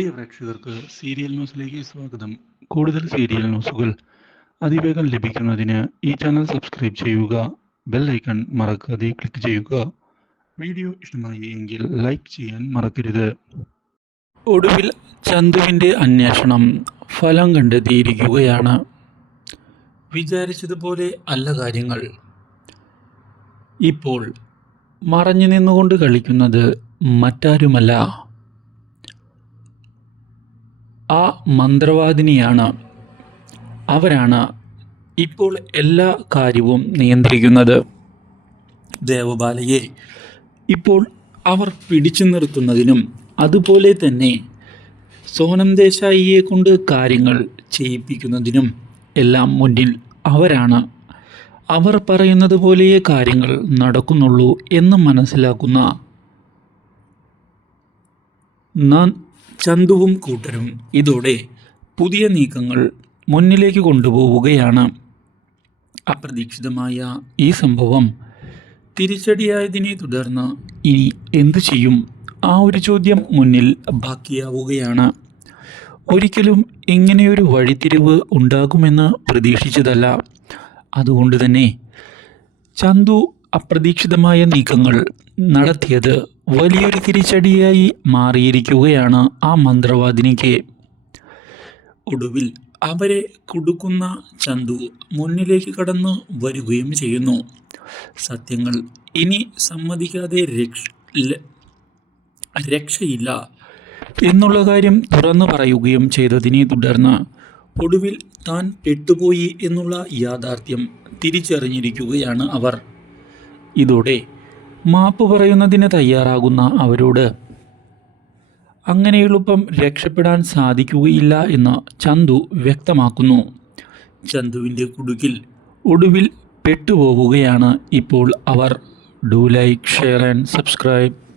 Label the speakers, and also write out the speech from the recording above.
Speaker 1: പ്രിയ പ്രേക്ഷകർക്ക് സീരിയൽ ന്യൂസിലേക്ക് സ്വാഗതം. കൂടുതൽ സീരിയൽ ന്യൂസുകൾ അതിവേഗം ലഭിക്കുന്നതിന് ഈ ചാനൽ സബ്സ്ക്രൈബ് ചെയ്യുക ബെൽ ഐക്കൺ മറക്കാതെ ക്ലിക്ക് ചെയ്യുക. വീഡിയോ ഇഷ്ടമായി എങ്കിൽ ലൈക്ക് ചെയ്യാൻ മറക്കരുത്. ഒടുവിൽ ചന്തുവിന്റെ അന്വേഷണം ഫലം കണ്ടെത്തിയിരിക്കുകയാണ്. വിചാരിച്ചതുപോലെ അല്ല കാര്യങ്ങൾ. ഇപ്പോൾ മറഞ്ഞു നിന്നുകൊണ്ട് കളിക്കുന്നത് മറ്റാരുമല്ല. ആ മന്ത്രവാദിനിയാണ്. അവരാണ് ഇപ്പോൾ എല്ലാ കാര്യവും നിയന്ത്രിക്കുന്നത്. ദേവബാലയെ ഇപ്പോൾ അവർ പിടിച്ചു നിർത്തുന്നതിനും അതുപോലെ തന്നെ സോനം ദേശായിയെ കൊണ്ട് കാര്യങ്ങൾ ചെയ്യിപ്പിക്കുന്നതിനും എല്ലാം മുന്നിൽ അവരാണ്. അവർ പറയുന്നത് പോലെയേ കാര്യങ്ങൾ നടക്കുന്നുള്ളൂ എന്ന് മനസ്സിലാക്കുന്ന ചന്തുവും കൂട്ടരും ഇതോടെ പുതിയ നീക്കങ്ങൾ മുന്നിലേക്ക് കൊണ്ടുപോവുകയാണ്. അപ്രതീക്ഷിതമായ ഈ സംഭവം തിരിച്ചടിയായതിനെ തുടർന്ന് ഇനി എന്തു ചെയ്യും? ആ ഒരു ചോദ്യം മുന്നിൽ ബാക്കിയാവുകയാണ്. ഒരിക്കലും ഇങ്ങനെയൊരു വഴിത്തിരിവ് ഉണ്ടാകുമെന്ന് പ്രതീക്ഷിച്ചതല്ല. അതുകൊണ്ട് തന്നെ ചന്തു അപ്രതീക്ഷിതമായ നീക്കങ്ങൾ നടത്തിയത് വലിയൊരു തിരിച്ചടിയായി മാറിയിരിക്കുകയാണ് ആ മന്ത്രവാദിനിക്ക്. ഒടുവിൽ അവരെ കുടുക്കുന്ന ചന്തു മുന്നിലേക്ക് കടന്ന് വരികയും ചെയ്യുന്നു. സത്യങ്ങൾ ഇനി സമ്മതിക്കാതെ രക്ഷ രക്ഷയില്ല എന്നുള്ള കാര്യം തുറന്നു പറയുകയും ചെയ്തതിനെ തുടർന്ന് ഒടുവിൽ താൻ പെട്ടുപോയി എന്നുള്ള യാഥാർത്ഥ്യം തിരിച്ചറിഞ്ഞിരിക്കുകയാണ് അവർ. ഇതോടെ മാപ്പ് പറയുന്നതിന് തയ്യാറാകുന്ന അവരോട് അങ്ങനെ എളുപ്പം രക്ഷപ്പെടാൻ സാധിക്കുകയില്ല എന്ന് ചന്തു വ്യക്തമാക്കുന്നു. ചന്തുവിന്റെ കുടുക്കിൽ ഒടുവിൽ പെട്ടുപോകുകയാണ് ഇപ്പോൾ അവർ. Do like share and subscribe